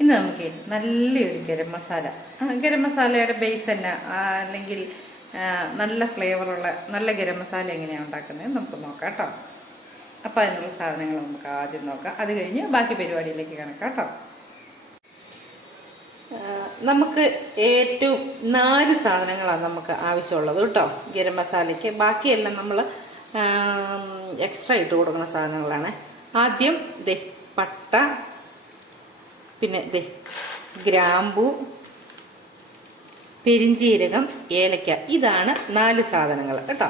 ഇന്ന് നമുക്ക് നല്ലൊരു ഗരം മസാല. ഗരം മസാലയുടെ ബേസ് തന്നെ അല്ലെങ്കിൽ നല്ല ഫ്ലേവറുള്ള നല്ല ഗരം മസാല എങ്ങനെയാണ് ഉണ്ടാക്കുന്നത് നമുക്ക് നോക്കാം കേട്ടോ അപ്പോൾ അതിനുള്ള സാധനങ്ങൾ നമുക്ക് ആദ്യം നോക്കാം. അത് കഴിഞ്ഞ് ബാക്കി പരിപാടിയിലേക്ക് കണക്കാം കേട്ടോ നമുക്ക് ഏറ്റവും നാല് സാധനങ്ങളാണ് നമുക്ക് ആവശ്യമുള്ളത് കേട്ടോ ഗരം മസാലയ്ക്ക്. ബാക്കിയെല്ലാം നമ്മൾ എക്സ്ട്രാ ഇട്ട് കൊടുക്കുന്ന സാധനങ്ങളാണ്. ആദ്യം ദേ പട്ട പിന്നെ ദേ ഗ്രാമ്പു പെരിഞ്ചീരകം ഏലക്ക. ഇതാണ് നാല് സാധനങ്ങൾ കേട്ടോ.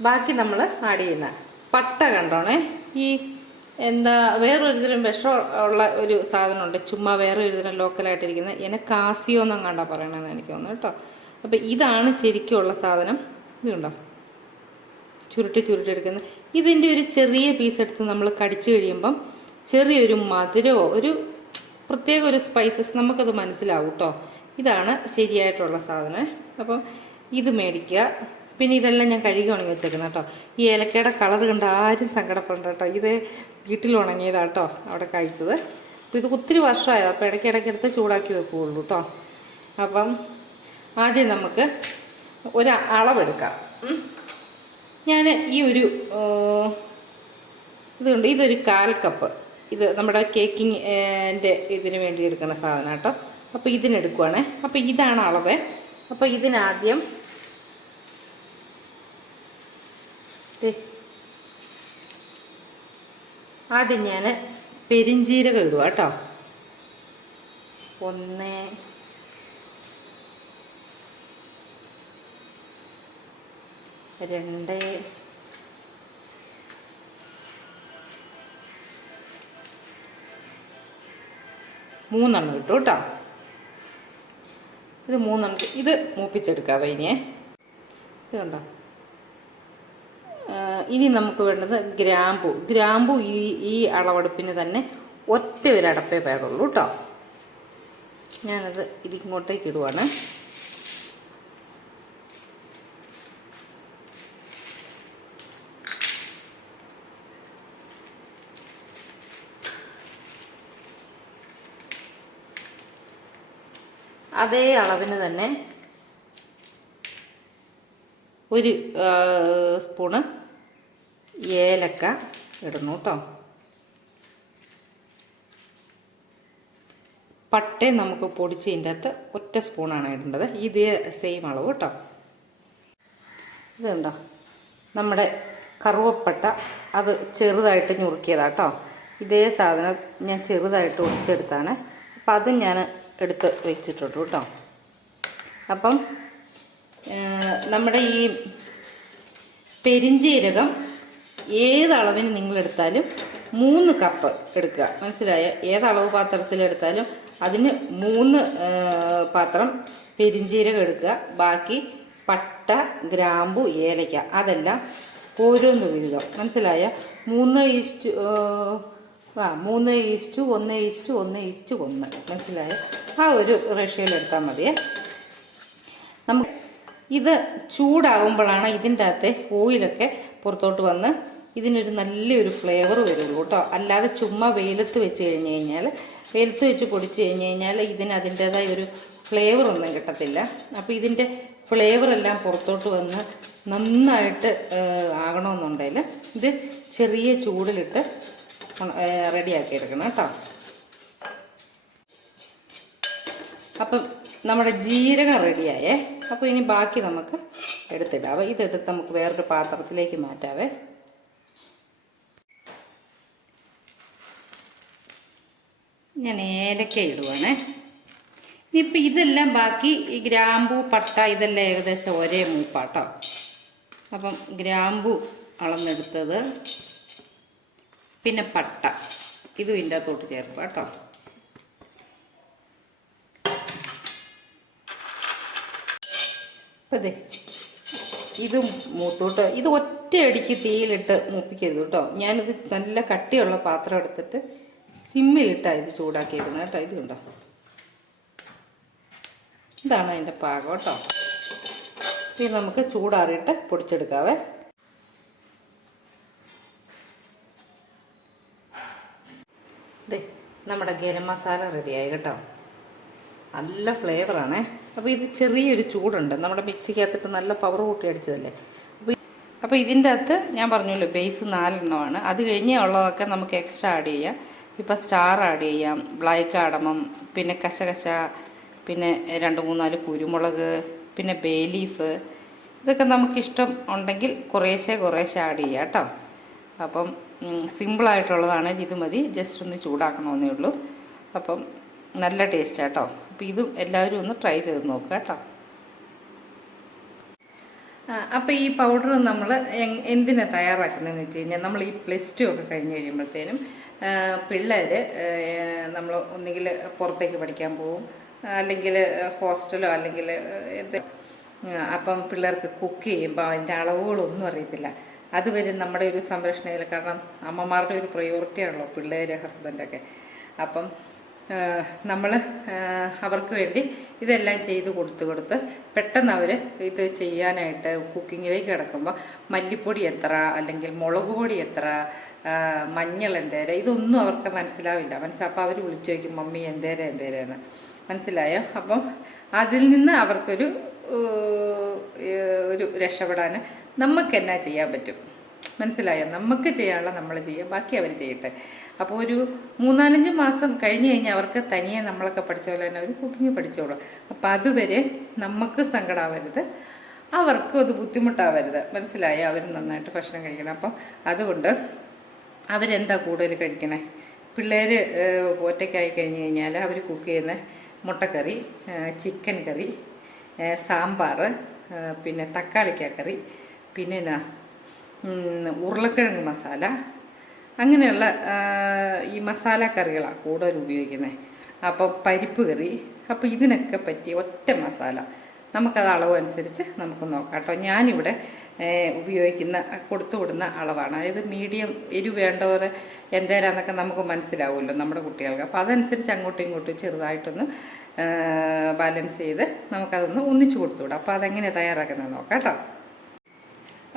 ബാക്കി നമ്മൾ ആഡ് ചെയ്യുന്ന പട്ട കണ്ടോണേ? ഈ എന്താ വേറൊരു തരം വിഷം ഉള്ള ഒരു സാധനമുണ്ട്. ചുമ്മാ വേറെ ഒരു തരം ലോക്കലായിട്ടിരിക്കുന്ന. എന്നെ കാസിയോ എന്നും കണ്ടാ പറയണമെന്ന് എനിക്ക് തോന്നുന്നു കേട്ടോ. അപ്പം ഇതാണ് ശരിക്കുള്ള സാധനം. ഇതുണ്ടോ ചുരുട്ടി ചുരുട്ടി എടുക്കുന്നത് ഇതിന്റെ ഒരു ചെറിയ പീസ് എടുത്ത് നമ്മൾ കടിച്ചു കഴിയുമ്പം ചെറിയൊരു മധുരമോ ഒരു പ്രത്യേക ഒരു സ്പൈസസ് നമുക്കത് മനസ്സിലാവും കേട്ടോ ഇതാണ് ശരിയായിട്ടുള്ള സാധനം. അപ്പം ഇത് മേടിക്കുക. പിന്നെ ഇതെല്ലാം ഞാൻ കഴുകി ഉണങ്ങി വെച്ചേക്കുന്നത് കേട്ടോ ഈ ഏലക്കയുടെ കളർ കണ്ട് ആരും സങ്കടപ്പെടണ്ട കേട്ടോ ഇത് വീട്ടിൽ ഉണങ്ങിയതാണ് കേട്ടോ അവിടെ കഴിച്ചത് അപ്പോൾ ഇത് ഒത്തിരി വർഷമായത്. അപ്പോൾ ഇടയ്ക്ക് ഇടയ്ക്ക് എടുത്ത് ചൂടാക്കി വെക്കുകയുള്ളൂ കേട്ടോ അപ്പം ആദ്യം നമുക്ക് ഒരു അളവെടുക്കാം. ഞാൻ ഈ ഒരു ഇതുണ്ട് ഇതൊരു കാൽ കപ്പ് ഇത് നമ്മുടെ കേക്കിങ്ങിന്റെ ന്റെ ഇതിന് വേണ്ടി എടുക്കുന്ന സാധനം കേട്ടോ. അപ്പോൾ ഇതിനെടുക്കുവാണേ. അപ്പോൾ ഇതാണ് അളവ്. അപ്പോൾ ഇതിനാദ്യം. ആദ്യം ഞാൻ പെരിഞ്ചീരകം ഇടുക കേട്ടോ. ഒന്ന്. രണ്ട്. മൂന്നെണ്ണം ഇട്ടു കേട്ടോ. ഇത് മൂന്നെണ്ണം ഇത് മൂപ്പിച്ചെടുക്കാം ഇനിയെ ഇത് കണ്ടോ? ഇനി നമുക്ക് വേണ്ടത് ഗ്രാമ്പു. ഗ്രാമ്പു ഈ ഈ അളവെടുപ്പിന് തന്നെ ഒറ്റ ഒരു അടപ്പേ പാടുള്ളൂ കേട്ടോ. ഞാനത് ഇതിങ്ങോട്ടേക്ക് ഇടുവാണ്. അതേ അളവിന് തന്നെ ഒരു സ്പൂണ് ഏലക്ക ഇടുന്നു കേട്ടോ പട്ടേ നമുക്ക് പൊടിച്ചതിന്റെ അകത്ത് ഒറ്റ സ്പൂണാണ് ഇടേണ്ടത്. ഇതേ സെയിം അളവ് കേട്ടോ ഇതുണ്ടോ? നമ്മുടെ കറുവപ്പട്ട അത് ചെറുതായിട്ട് ഞുറുക്കിയതാട്ടോ ഇതേ സാധനം ഞാൻ ചെറുതായിട്ട് ഒടിച്ചെടുത്താണ്. അപ്പം അതും ഞാൻ എടുത്ത് വെച്ചിട്ടുണ്ട് കേട്ടോ. അപ്പം നമ്മുടെ ഈ പെരിഞ്ചീരകം ഏതളവിന് നിങ്ങളെടുത്താലും മൂന്ന് കപ്പ് എടുക്കുക. മനസ്സിലായ? ഏതളവ് പാത്രത്തിലെടുത്താലും അതിന് മൂന്ന് പാത്രം പെരിഞ്ചീരകം എടുക്കുക. ബാക്കി പട്ട ഗ്രാമ്പു ഏലയ്ക്ക അതെല്ലാം ഓരോന്ന് വീതം മനസ്സിലായ? മൂന്ന് ഈസ്റ്റ് ആ മൂന്ന് ഈസ്റ്റു ഒന്ന് ഈസ്റ്റു ഒന്ന് ഈസ്റ്റു ഒന്ന്. മനസ്സിലായ? ആ ഒരു റേഷ്യോയിൽ എടുത്താൽ മതിയേ. നമുക്ക് ഇത് ചൂടാകുമ്പോഴാണ് ഇതിന്റെ അകത്തെ ഓയിലൊക്കെ പുറത്തോട്ട് വന്ന് ഇതിനൊരു നല്ലൊരു ഫ്ലേവർ വരുള്ളൂ കേട്ടോ. അല്ലാതെ ചുമ്മാ വെയിലത്ത് വെച്ച് കഴിഞ്ഞ് കഴിഞ്ഞാൽ വെയിലത്ത് വെച്ച് പൊടിച്ച് കഴിഞ്ഞ് കഴിഞ്ഞാൽ ഇതിന് അതിന്റേതായ ഒരു ഫ്ലേവർ ഒന്നും കിട്ടത്തില്ല. അപ്പോൾ ഇതിന്റെ ഫ്ലേവർ എല്ലാം പുറത്തോട്ട് വന്ന് നന്നായിട്ട് ആകണമെന്നുണ്ടെങ്കിൽ ഇത് ചെറിയ ചൂടിലിട്ട് റെഡിയാക്കി എടുക്കണം കേട്ടോ. അപ്പം നമ്മുടെ ജീരകം റെഡിയായേ. അപ്പോൾ ഇനി ബാക്കി നമുക്ക് എടുത്തിടാവേ ഇതെടുത്ത് നമുക്ക് വേറൊരു പാത്രത്തിലേക്ക് മാറ്റാവേ. ഞാൻ ഏലക്ക ഇടുവാണേ. ഇനിയിപ്പോൾ ഇതെല്ലാം ബാക്കി ഈ ഗ്രാമ്പു പട്ട ഇതെല്ലാം ഏകദേശം ഒരേ മൂപ്പാട്ടോ. അപ്പം ഗ്രാമ്പു അളന്നെടുത്തത്. പിന്നെ പട്ട. ഇതും ഇതിന്റെ അകത്തോട്ട് ചേർക്കുക കേട്ടോ. അപ്പം ഇതും മൂത്തോട്ട് ഇത് ഒറ്റയടിക്ക് തീയിലിട്ട് മൂപ്പിക്കരുത് കേട്ടോ. ഞാനിത് നല്ല കട്ടിയുള്ള പാത്രം എടുത്തിട്ട് സിമ്മിലിട്ടാണ് ഇത് ചൂടാക്കിയിരുന്നത് കേട്ടോ. ഇത് കണ്ടോ? ഇതാണ് അതിന്റെ പാകം കേട്ടോ. ഇത് നമുക്ക് ചൂടാറിയിട്ട് പൊടിച്ചെടുക്കാവേ. ദേ നമ്മുടെ ഗരം മസാല റെഡിയായി കേട്ടോ. നല്ല ഫ്ലേവറാണേ. അപ്പോൾ ഇത് ചെറിയൊരു ചൂടുണ്ട്. നമ്മുടെ മിക്സിക്കകത്തിട്ട് നല്ല പവർ കൂട്ടി അടിച്ചതല്ലേ അപ്പോൾ അപ്പോൾ ഇതിന്റെ അകത്ത് ഞാൻ പറഞ്ഞല്ലോ ബേസ് നാലെണ്ണമാണ്. അത് കഴിഞ്ഞേ ഉള്ളതൊക്കെ നമുക്ക് എക്സ്ട്രാ ആഡ് ചെയ്യാം. ഇപ്പോൾ സ്റ്റാർ ആഡ് ചെയ്യാം. ബ്ലാക്ക് ആടമം പിന്നെ കശകശ പിന്നെ രണ്ട് മൂന്നാൽ കുരുമുളക് പിന്നെ ബേ ലീഫ് ഇതൊക്കെ നമുക്കിഷ്ടം ഉണ്ടെങ്കിൽ കുറേശ്ശെ കുറേശ്ശെ ആഡ് ചെയ്യാം കേട്ടോ. അപ്പം സിമ്പിളായിട്ടുള്ളതാണ് ഇത് മതി. ജസ്റ്റ് ഒന്ന് ചൂടാക്കണമെന്നേ ഉള്ളൂ. അപ്പം നല്ല ടേസ്റ്റ് കേട്ടോ അപ്പോൾ ഇതും എല്ലാവരും ഒന്ന് ട്രൈ ചെയ്ത് നോക്കുക കേട്ടോ. അപ്പോൾ ഈ പൗഡർ നമ്മൾ എന്തിനാണ് തയ്യാറാക്കുന്നതെന്ന് വെച്ച് കഴിഞ്ഞാൽ നമ്മൾ ഈ പ്ലസ് ടു ഒക്കെ കഴിഞ്ഞ് കഴിയുമ്പോഴത്തേനും പിള്ളേർ നമ്മൾ ഒന്നുകിൽ പുറത്തേക്ക് പഠിക്കാൻ പോകും അല്ലെങ്കിൽ ഹോസ്റ്റലോ അല്ലെങ്കിൽ എന്ത് അപ്പം പിള്ളേർക്ക് കുക്ക് ചെയ്യുമ്പോൾ അതിന്റെ അളവുകളൊന്നും അറിയത്തില്ല. അതുവരെ നമ്മുടെ ഒരു സംരക്ഷണയിൽ കാരണം അമ്മമാരുടെ ഒരു പ്രയോറിറ്റി പ്രയോറിറ്റിയാണല്ലോ പിള്ളേർ ഹസ്ബൻഡൊക്കെ അപ്പം നമ്മൾ അവർക്ക് വേണ്ടി ഇതെല്ലാം ചെയ്ത് കൊടുത്ത് കൊടുത്ത് പെട്ടെന്ന് അവർ ഇത് ചെയ്യാനായിട്ട് കുക്കിങ്ങിലേക്ക് കിടക്കുമ്പോൾ മല്ലിപ്പൊടി എത്ര അല്ലെങ്കിൽ മുളക് പൊടി എത്ര മഞ്ഞൾ എന്തേര ഇതൊന്നും അവർക്ക് മനസ്സിലാവില്ല. മനസ്സിലാവും അപ്പോൾ അവർ വിളിച്ചു ചോദിക്കും മമ്മി എന്തേര എന്തേര എന്ന് മനസ്സിലായോ? അപ്പം അതിൽ നിന്ന് അവർക്കൊരു ഒരു രക്ഷപ്പെടാൻ നമുക്ക് എന്നാ ചെയ്യാൻ പറ്റും? മനസ്സിലായോ? നമുക്ക് ചെയ്യാനുള്ള നമ്മൾ ചെയ്യുക. ബാക്കി അവർ ചെയ്യട്ടെ. അപ്പോൾ ഒരു മൂന്നാലഞ്ച് മാസം കഴിഞ്ഞ് കഴിഞ്ഞാൽ അവർക്ക് തനിയെ നമ്മളൊക്കെ പഠിച്ച പോലെ തന്നെ അവർ കുക്കിംഗ് പഠിച്ചോളും. അപ്പോൾ അതുവരെ നമുക്ക് സങ്കടാവരുത്. അവർക്കും അത് ബുദ്ധിമുട്ടാവരുത്. മനസ്സിലായോ? അവർ നന്നായിട്ട് ഭക്ഷണം കഴിക്കണം. അപ്പം അതുകൊണ്ട് അവരെന്താ കൂടുതൽ കഴിക്കണേ? പിള്ളേർ ഒറ്റയ്ക്കായി കഴിഞ്ഞ് കഴിഞ്ഞാൽ അവർ കുക്ക് ചെയ്യുന്ന മുട്ടക്കറി ചിക്കൻ കറി സാമ്പാർ പിന്നെ തക്കാളിക്കാക്കറി കറി പിന്നെ എന്നാ ഉരുളക്കിഴങ്ങ് മസാല. അങ്ങനെയുള്ള ഈ മസാല കറികളാണ് കൂടുതൽ ഉപയോഗിക്കുന്നത്. അപ്പം പരിപ്പ് കറി. അപ്പോൾ ഇതിനൊക്കെ പറ്റിയ ഒറ്റ മസാല. നമുക്കത് അളവ് അനുസരിച്ച് നമുക്ക് നോക്കാം കേട്ടോ. ഞാനിവിടെ ഉപയോഗിക്കുന്ന കൊടുത്തു വിടുന്ന അളവാണ്. അതായത് മീഡിയം എരിവ് വേണ്ടവർ എന്തേരാന്നൊക്കെ നമുക്ക് മനസ്സിലാവുമല്ലോ നമ്മുടെ കുട്ടികൾക്ക്. അപ്പോൾ അതനുസരിച്ച് അങ്ങോട്ടും ഇങ്ങോട്ടും ചെറുതായിട്ടൊന്ന് ബാലൻസ് ചെയ്ത് നമുക്കതൊന്ന് ഒന്നിച്ച് കൊടുത്തു വിടാം അപ്പോൾ അതെങ്ങനെ തയ്യാറാക്കുന്നത് നോക്കാം കേട്ടോ.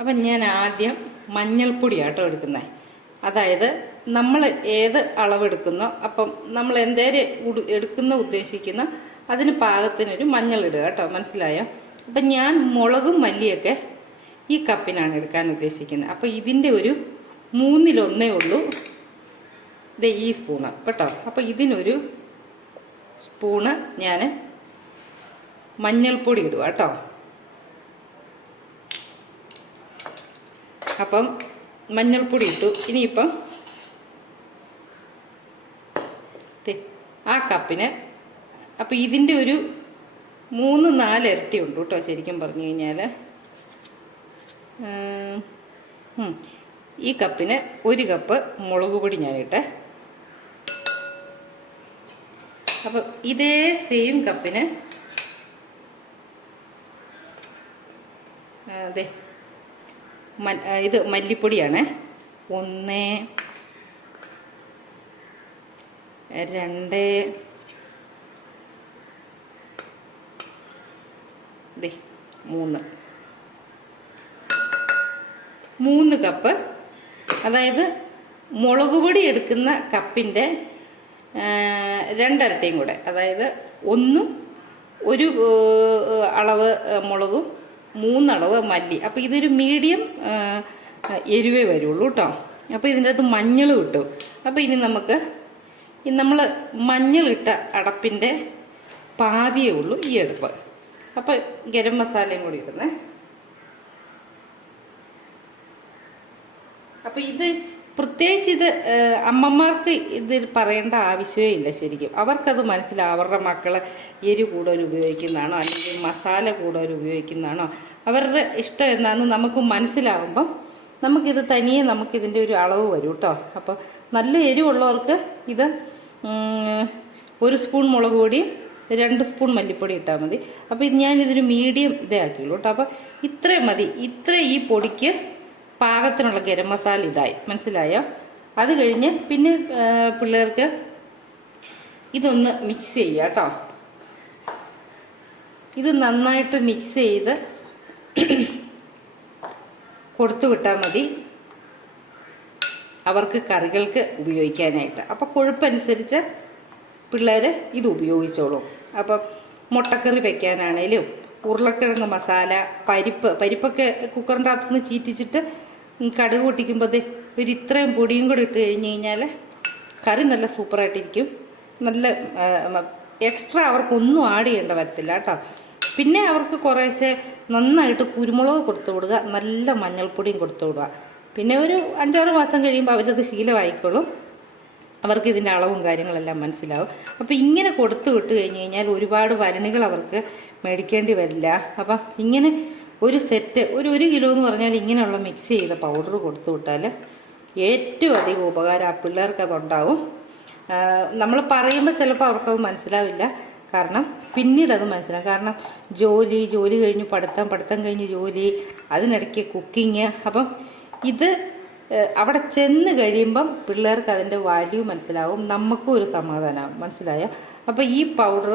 അപ്പം ഞാൻ ആദ്യം മഞ്ഞൾപ്പൊടിയാട്ടോ എടുക്കുന്നത് അതായത് നമ്മൾ ഏത് അളവെടുക്കുന്നോ അപ്പം നമ്മൾ എന്തേരെ എടുക്കുന്ന ഉദ്ദേശിക്കുന്ന അതിന് പാകത്തിനൊരു മഞ്ഞളിടുക കേട്ടോ മനസ്സിലായോ? അപ്പം ഞാൻ മുളകും മല്ലിയൊക്കെ ഈ കപ്പിനാണ് എടുക്കാൻ ഉദ്ദേശിക്കുന്നത്. അപ്പോൾ ഇതിന്റെ ഒരു മൂന്നിലൊന്നേ ഉള്ളൂ. ഇത് ഈ സ്പൂണ് കേട്ടോ. അപ്പോൾ ഇതിനൊരു സ്പൂണ് ഞാൻ മഞ്ഞൾപ്പൊടി ഇടുക കേട്ടോ. അപ്പം മഞ്ഞൾപ്പൊടി ഇട്ടു. ഇനിയിപ്പം ആ കപ്പിന് അപ്പം ഇതിന്റെ ഒരു മൂന്ന് നാല് ഇരട്ടി ഉണ്ട് കേട്ടോ ശരിക്കും പറഞ്ഞു കഴിഞ്ഞാൽ ഈ കപ്പിന് ഒരു കപ്പ് മുളക് പൊടി ഞാനിട്ടെ. അപ്പം ഇതേ സെയിം കപ്പിന് അതെ. ഇത് മല്ലിപ്പൊടിയാണ്. ഒന്ന് രണ്ട് ദേ മൂന്ന്. മൂന്ന് കപ്പ്. അതായത് മുളക് പൊടി എടുക്കുന്ന കപ്പിന്റെ രണ്ടരട്ടയും കൂടെ. അതായത് ഒന്നും ഒരു അളവ് മുളകും മൂന്നളവ് മല്ലി. അപ്പോൾ ഇതൊരു മീഡിയം എരിവേ വരുള്ളൂ കേട്ടോ അപ്പോൾ ഇതിന്റെ അകത്ത് മഞ്ഞൾ കിട്ടും അപ്പോൾ ഇനി നമുക്ക് നമ്മൾ മഞ്ഞളിട്ട അടപ്പിന്റെ പാതിയേ ഉള്ളൂ ഈ അടുപ്പ്. അപ്പോൾ ഗരം മസാലയും കൂടി ഇടുന്നേ. അപ്പോൾ ഇത് പ്രത്യേകിച്ച് ഇത് അമ്മമാർക്ക് ഇത് പറയേണ്ട ആവശ്യമേ ഇല്ല ശരിക്കും. അവർക്കത് മനസ്സിലാവും അവരുടെ മക്കൾ എരി കൂടുതൽ ഉപയോഗിക്കുന്നതാണോ അല്ലെങ്കിൽ മസാല കൂടുതൽ ഉപയോഗിക്കുന്നതാണോ അവരുടെ ഇഷ്ടം എന്താണെന്ന് നമുക്ക് മനസ്സിലാവുമ്പം നമുക്കിത് തനിയെ നമുക്കിതിന്റെ ഒരു അളവ് വരും കേട്ടോ അപ്പോൾ നല്ല എരിവുള്ളവർക്ക് ഇത് ഒരു സ്പൂൺ മുളക് പൊടിയും രണ്ട് സ്പൂൺ മല്ലിപ്പൊടി ഇട്ടാൽ മതി. അപ്പോൾ ഇത് ഞാനിതൊരു മീഡിയം ഇതേ ആക്കിയുള്ളൂ കേട്ടോ. അപ്പോൾ ഇത്രയും മതി. ഇത്ര ഈ പൊടിക്ക് പാകത്തിനുള്ള ഗരം മസാല ഇതായി. മനസ്സിലായോ? അത് കഴിഞ്ഞ് പിന്നെ പിള്ളേർക്ക് ഇതൊന്ന് മിക്സ് ചെയ്യുക കേട്ടോ. ഇത് നന്നായിട്ട് മിക്സ് ചെയ്ത് കൊടുത്തു വിട്ടാൽ മതി. അവർക്ക് കറികൾക്ക് ഉപയോഗിക്കാനായിട്ട്. അപ്പോൾ കൊഴുപ്പനുസരിച്ച് പിള്ളേർ ഇത് ഉപയോഗിച്ചോളും. അപ്പം മുട്ടക്കറി വെക്കാനാണേലും ഉരുളക്കിഴങ്ങ് മസാല പരിപ്പ് പരിപ്പൊക്കെ കുക്കറിന്റെ അകത്തുനിന്ന് ചീറ്റിച്ചിട്ട് കടുക് പൊട്ടിക്കുമ്പോൾ ഒരു ഇത്രയും പൊടിയും കൂടി ഇട്ട് കഴിഞ്ഞ് കഴിഞ്ഞാൽ കറി നല്ല സൂപ്പറായിട്ടിരിക്കും. നല്ല എക്സ്ട്രാ അവർക്കൊന്നും ആഡ് ചെയ്യേണ്ട വരത്തില്ല കേട്ടോ. പിന്നെ അവർക്ക് കുറേശ്ശെ നന്നായിട്ട് കുരുമുളക് കൊടുത്തു വിടുക നല്ല മഞ്ഞൾപ്പൊടിയും കൊടുത്തു വിടുക. പിന്നെ ഒരു അഞ്ചാറ് മാസം കഴിയുമ്പോൾ അവരത് ശീലമായിക്കോളും. അവർക്ക് ഇതിന്റെ അളവും കാര്യങ്ങളെല്ലാം മനസ്സിലാവും. അപ്പോൾ ഇങ്ങനെ കൊടുത്തു വിട്ട് കഴിഞ്ഞ് കഴിഞ്ഞാൽ ഒരുപാട് വരണികൾ അവർക്ക് മേടിക്കേണ്ടി വരില്ല. അപ്പം ഇങ്ങനെ ഒരു സെറ്റ് ഒരു ഒരു കിലോ എന്ന് പറഞ്ഞാൽ ഇങ്ങനെയുള്ള മിക്സ് ചെയ്ത പൗഡർ കൊടുത്തു വിട്ടാൽ ഏറ്റവും അധികം ഉപകാരം ആ പിള്ളേർക്ക് അതുണ്ടാവും. നമ്മൾ പറയുമ്പോൾ ചിലപ്പോൾ അവർക്കത് മനസ്സിലാവില്ല. കാരണം പിന്നീട് അത് മനസ്സിലാവും. കാരണം ജോലി ജോലി കഴിഞ്ഞ് പഠിത്തം പഠിത്തം കഴിഞ്ഞ് ജോലി അതിനിടയ്ക്ക് കുക്കിങ് അപ്പം ഇത് അവിടെ ചെന്ന് കഴിയുമ്പം പിള്ളേർക്ക് അതിന്റെ വാല്യൂ മനസ്സിലാവും. നമുക്കും ഒരു സമാധാനമാവും. മനസ്സിലായ? അപ്പോൾ ഈ പൗഡർ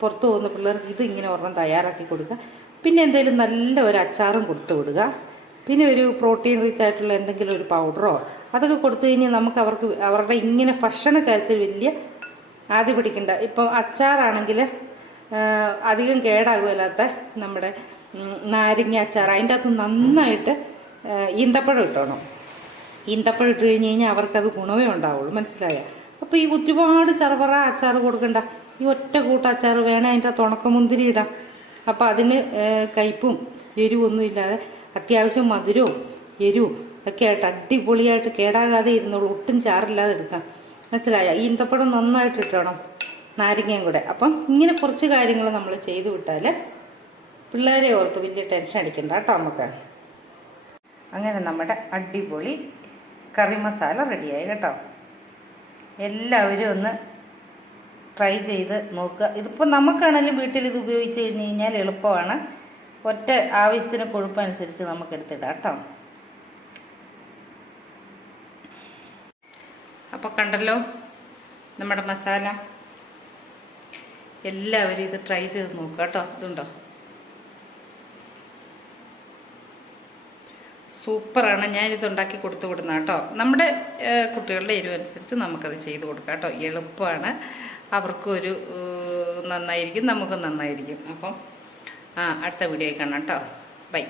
പുറത്തു പോകുന്ന പിള്ളേർക്ക് ഇത് ഇങ്ങനെ ഒരെണ്ണം തയ്യാറാക്കി കൊടുക്കുക. പിന്നെ എന്തെങ്കിലും നല്ല ഒരു അച്ചാറും കൊടുത്തു വിടുക പിന്നെ ഒരു പ്രോട്ടീൻ റിച്ച് ആയിട്ടുള്ള എന്തെങ്കിലും ഒരു പൗഡറോ അതൊക്കെ കൊടുത്തു കഴിഞ്ഞാൽ നമുക്ക് അവർക്ക് അവരുടെ ഇങ്ങനെ ഭക്ഷണ കാര്യത്തിൽ വലിയ ആദ്യ പിടിക്കണ്ട ഇപ്പം അച്ചാറാണെങ്കിൽ അധികം കേടാകുമല്ലാത്ത നമ്മുടെ നാരങ്ങ അച്ചാർ അതിന്റെ അകത്ത് നന്നായിട്ട് ഈന്തപ്പഴം ഇട്ടോണം. ഈന്തപ്പഴം ഇട്ട് കഴിഞ്ഞ് കഴിഞ്ഞാൽ അവർക്കത് ഗുണമേ ഉണ്ടാവുള്ളൂ മനസ്സിലായ? അപ്പോൾ ഈ ഒരുപാട് ചെറുപറ അച്ചാർ കൊടുക്കണ്ട. ഈ ഒറ്റ കൂട്ട അച്ചാർ വേണേൽ അതിന്റെ അകത്ത് ഉണക്കമുന്തിരി ഇടാം. അപ്പോൾ അതിന് കയ്പും എരിവൊന്നും ഇല്ലാതെ അത്യാവശ്യം മധുരവും എരിവും ഒക്കെ ആയിട്ട് അടിപൊളിയായിട്ട് കേടാകാതെ ഇരുന്നോളൂ. ഒട്ടും ചാറില്ലാതെ എടുക്കാം. മനസ്സിലായ? ഈന്തപ്പഴം നന്നായിട്ട് ഇട്ടണം നാരങ്ങയും കൂടെ. അപ്പം ഇങ്ങനെ കുറച്ച് കാര്യങ്ങൾ നമ്മൾ ചെയ്തു വിട്ടാൽ പിള്ളേരെ ഓർത്ത് വലിയ ടെൻഷൻ അടിക്കണ്ട കേട്ടോ നമുക്ക്. അങ്ങനെ നമ്മുടെ അടിപൊളി കറി മസാല റെഡിയായി കേട്ടോ. എല്ലാവരും ഒന്ന് ട്രൈ ചെയ്ത് നോക്കുക. ഇതിപ്പോൾ നമുക്കാണെങ്കിലും വീട്ടിൽ ഇത് ഉപയോഗിച്ച് കഴിഞ്ഞ് കഴിഞ്ഞാൽ എളുപ്പമാണ്. ഒറ്റ ആവശ്യത്തിന് കൊഴുപ്പനുസരിച്ച് നമുക്ക് എടുത്തിടാം കേട്ടോ. അപ്പോൾ കണ്ടല്ലോ നമ്മുടെ മസാല. എല്ലാവരും ഇത് ട്രൈ ചെയ്ത് നോക്കുക കേട്ടോ. ഇതുണ്ടോ? സൂപ്പറാണ്. ഞാനിത് ഉണ്ടാക്കി കൊടുത്തു വിടുന്ന കേട്ടോ നമ്മുടെ കുട്ടികളുടെ എരിവ് അനുസരിച്ച് നമുക്കത് ചെയ്ത് കൊടുക്കാം കേട്ടോ എളുപ്പമാണ് അവർക്കും ഒരു നന്നായിരിക്കും നമുക്കും നന്നായിരിക്കും. അപ്പം ആ അടുത്ത വീഡിയോ കാണാം കേട്ടോ ബൈ.